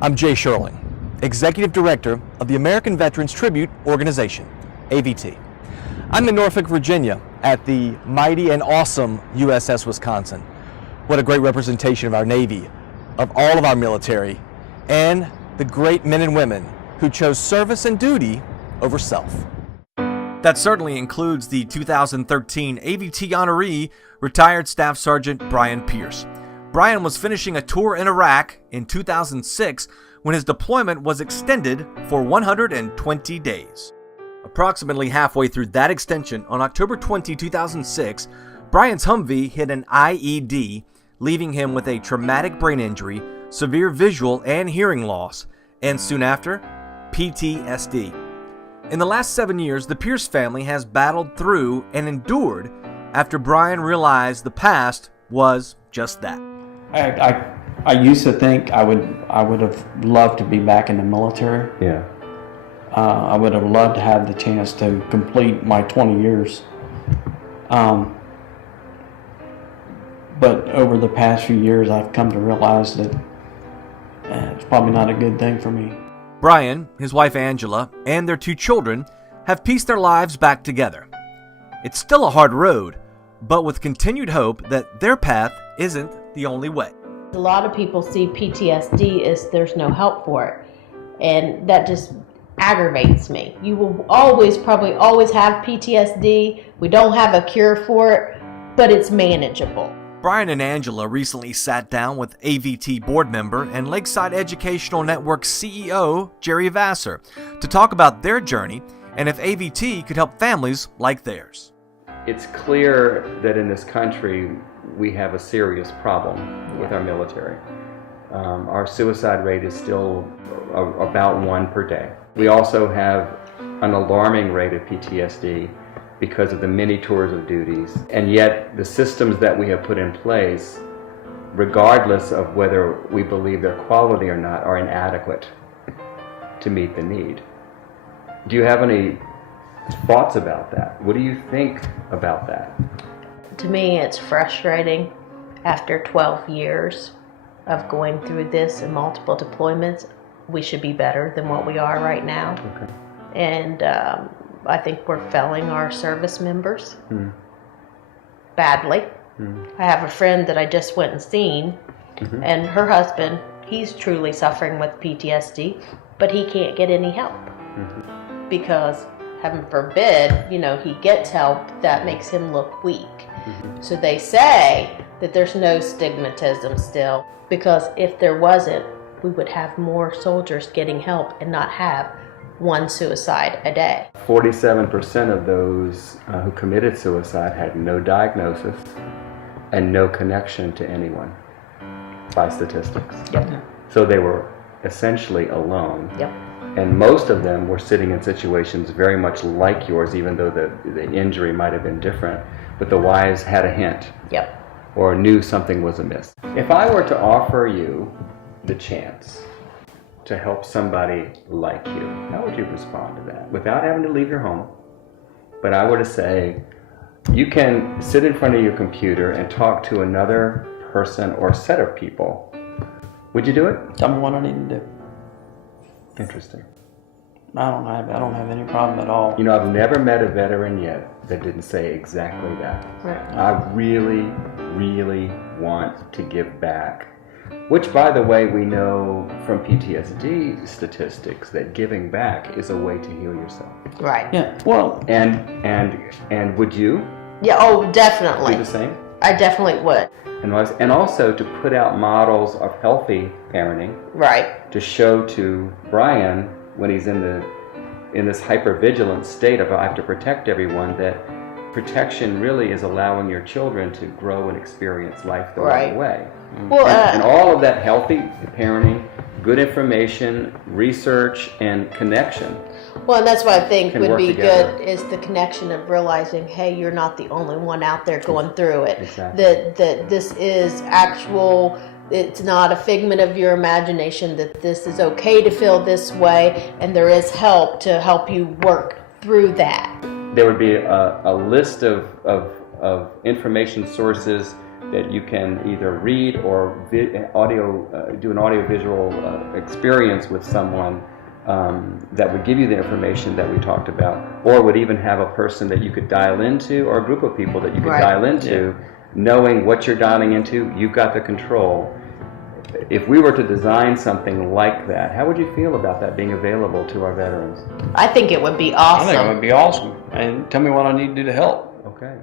I'm Jay Sherling, Executive Director of the American Veterans Tribute Organization, AVT. I'm in Norfolk, Virginia at the mighty and awesome USS Wisconsin. What a great representation of our Navy, of all of our military, and the great men and women who chose service and duty over self. That certainly includes the 2013 AVT honoree, retired Staff Sergeant Brian Pearce. Brian was finishing a tour in Iraq in 2006 when his deployment was extended for 120 days. Approximately halfway through that extension, on October 20, 2006, Brian's Humvee hit an IED, leaving him with a traumatic brain injury, severe visual and hearing loss, and soon after, PTSD. In the last 7 years, the Pearce family has battled through and endured after Brian realized the past was just that. I used to think I would have loved to be back in the military. Yeah. I would have loved to have the chance to complete my 20 years. But over the past few years, I've come to realize that it's probably not a good thing for me. Brian, his wife Angela, and their 2 children have pieced their lives back together. It's still a hard road, but with continued hope that their path isn't the only way. A lot of people see PTSD as there's no help for it, and that just aggravates me. You will probably always have PTSD. We don't have a cure for it, but it's manageable. Brian and Angela recently sat down with AVT board member and Lakeside Educational Network CEO Gerry Vassar to talk about their journey and if AVT could help families like theirs. It's clear that in this country we have a serious problem with our military. Our suicide rate is still about 1 per day. We also have an alarming rate of PTSD because of the many tours of duties, and yet the systems that we have put in place, regardless of whether we believe their quality or not, are inadequate to meet the need. Do you have any thoughts about that? What do you think about that? To me, it's frustrating after 12 years of going through this and multiple deployments. We should be better than what we are right now. Okay. And I think we're failing our service members badly. I have a friend that I just went and seen, and her husband, he's truly suffering with PTSD, but he can't get any help because, heaven forbid, he gets help, that makes him look weak. So they say that there's no stigmatism still, because if there wasn't, we would have more soldiers getting help and not have 1 suicide a day. 47% of those who committed suicide had no diagnosis and no connection to anyone by statistics. Yep. So they were essentially alone. Yep. And most of them were sitting in situations very much like yours, even though the injury might have been different. But the wives had a hint. Yep. Or knew something was amiss. If I were to offer you the chance to help somebody like you, how would you respond to that? Without having to leave your home, but I were to say, you can sit in front of your computer and talk to another person or set of people. Would you do it? Tell me what I need to do. Interesting. I don't have any problem at all. I've never met a veteran yet that didn't say exactly that. Right. I really, really want to give back. Which, by the way, we know from PTSD statistics that giving back is a way to heal yourself. Right. Yeah. Well. And would you? Yeah. Oh, definitely. Do the same. I definitely would. And also to put out models of healthy parenting. Right. To show to Brian when he's in this hypervigilant state of I have to protect everyone, that protection really is allowing your children to grow and experience life the right way. Well, and all of that healthy parenting, good information, research, and connection. Well, and that's what I think would be together. good is the connection of realizing, hey, you're not the only one out there going through it. Exactly. That this is actual. It's not a figment of your imagination, that this is okay to feel this way, and there is help to help you work through that. There would be a list of information sources that you can either read or do an audio-visual experience with someone that would give you the information that we talked about, or would even have a person that you could dial into, or a group of people that you could dial into, knowing what you're dialing into, you've got the control. If we were to design something like that, how would you feel about that being available to our veterans? I think it would be awesome. I think it would be awesome. And tell me what I need to do to help. Okay.